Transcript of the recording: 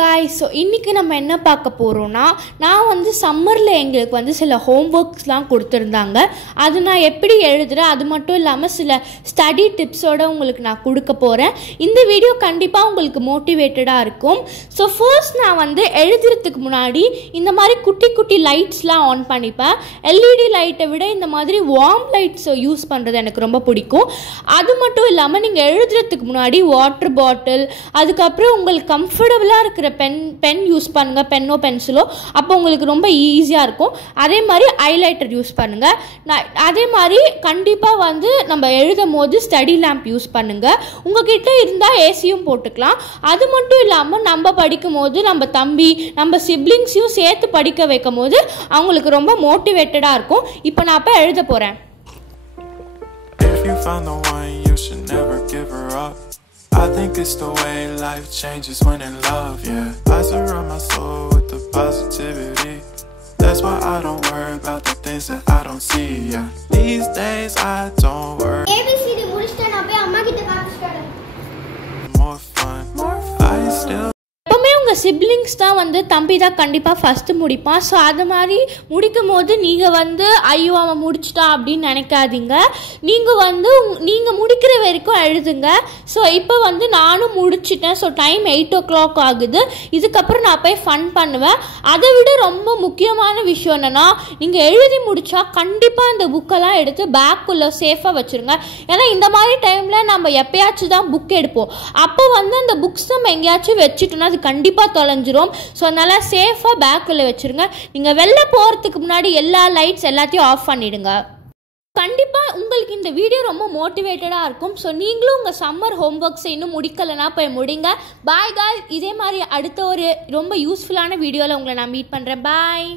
guys, so இன்னைக்கு நம்ம என்ன பார்க்க போறோம்னா நான் வந்து சம்மர்ல எங்களுக்கு வந்து சில ஹோம்வொர்க்ஸ்லாம் கொடுத்திருந்தாங்க. அது நான் எப்படி எழுதுறேன் அது மட்டும் இல்லாம சில ஸ்டடி டிப்ஸோட உங்களுக்கு நான் கொடுக்க போறேன். இந்த வீடியோ கண்டிப்பா உங்களுக்கு மோட்டிவேட்டடா இருக்கும். ஸோ ஃபர்ஸ்ட் நான் வந்து எழுதுறதுக்கு முன்னாடி இந்த மாதிரி குட்டி குட்டி லைட்ஸ்லாம் ஆன் பண்ணிப்பேன். எல்இடி லைட்டை விட இந்த மாதிரி வார்ம் லைட்ஸ் யூஸ் பண்ணுறது எனக்கு ரொம்ப பிடிக்கும். அது மட்டும் இல்லாமல் நீங்கள் எழுதுறதுக்கு முன்னாடி வாட்டர் பாட்டில், அதுக்கப்புறம் உங்களுக்கு கம்ஃபர்டபுளாக இருக்கிற பென் யூஸ் பண்ணுங்கள், பென்னோ பென்சிலோ. அப்போ உங்களுக்கு ரொம்ப ஈஸியாக இருக்கும். அதே மாதிரி ஹைலைட்டர் யூஸ் பண்ணுங்கள். அதே மாதிரி கண்டிப்பாக வந்து நம்ம எழுதும் போது ஸ்டடி லேம்ப் யூஸ் பண்ணுங்கள். உங்ககிட்ட இருந்தால் ஏசியும் போட்டுக்கலாம். அது மட்டும் இல்லாமல் நம்ம படிக்கும் போது நம்ம தம்பி நம்ம சிப்ளிங்ஸையும் சேர்த்து படிக்க வைக்கும் போது அவங்களுக்கு ரொம்ப மோட்டிவேட்டடாக இருக்கும். இப்போ நான் அப்போ எழுத போகிறேன். I think it's the way life changes when in love, yeah. I surround my soul with the positivity. That's why I don't worry about the things that I don't see, yeah. These days I don't worry. ABCD முடிச்சிட்டேன். நான் போய் அம்மா கிட்ட காமிச்சிட்டேன். More fun. I still எப்பவுமே உங்கள் siblings தான் வந்து தம்பி தான் கண்டிப்பாக ஃபஸ்ட்டு முடிப்பான். ஸோ அது மாதிரி முடிக்கும் போது நீங்கள் வந்து ஐயோ அவன் முடிச்சிட்டா அப்படின்னு நினைக்காதீங்க. நீங்கள் முடிக்கிற வரைக்கும் எழுதுங்க. ஸோ இப்போ வந்து நானும் முடிச்சிட்டேன். ஸோ டைம் 8 o'clock ஆகுது. இதுக்கப்புறம் நான் போய் ஃபன் பண்ணுவேன். அதை விட ரொம்ப முக்கியமான விஷயம் என்னென்னா, நீங்கள் எழுதி முடித்தா கண்டிப்பாக அந்த புக்கெல்லாம் எடுத்து பேக்குள்ளே சேஃபாக வச்சுருங்க. ஏன்னா இந்த மாதிரி டைமில் நம்ம எப்பயாச்சும் தான் புக் எடுப்போம். அப்போ வந்து அந்த புக்ஸ் நம்ம எங்கேயாச்சும் வச்சுட்டோன்னா அது கண்டிப்பாக தொலைஞ்சிரும். ஸோ அதனால் சேஃபாக பேக்குள்ளே வச்சுருங்க. நீங்கள் வெளில போகிறதுக்கு முன்னாடி எல்லா லைட்ஸ் எல்லாத்தையும் ஆஃப் பண்ணிவிடுங்க. கண்டிப்பாக உங்களுக்கு இந்த வீடியோ ரொம்ப மோட்டிவேட்டடாக இருக்கும். ஸோ நீங்களும் உங்கள் சம்மர் ஹோம்ஒர்க்ஸை இன்னும் முடிக்கலைன்னா போய் முடிங்க. Bye guys. இதே மாதிரி அடுத்த ஒரு ரொம்ப யூஸ்ஃபுல்லான வீடியோவில் உங்களை நான் மீட் பண்ணுறேன். பாய்.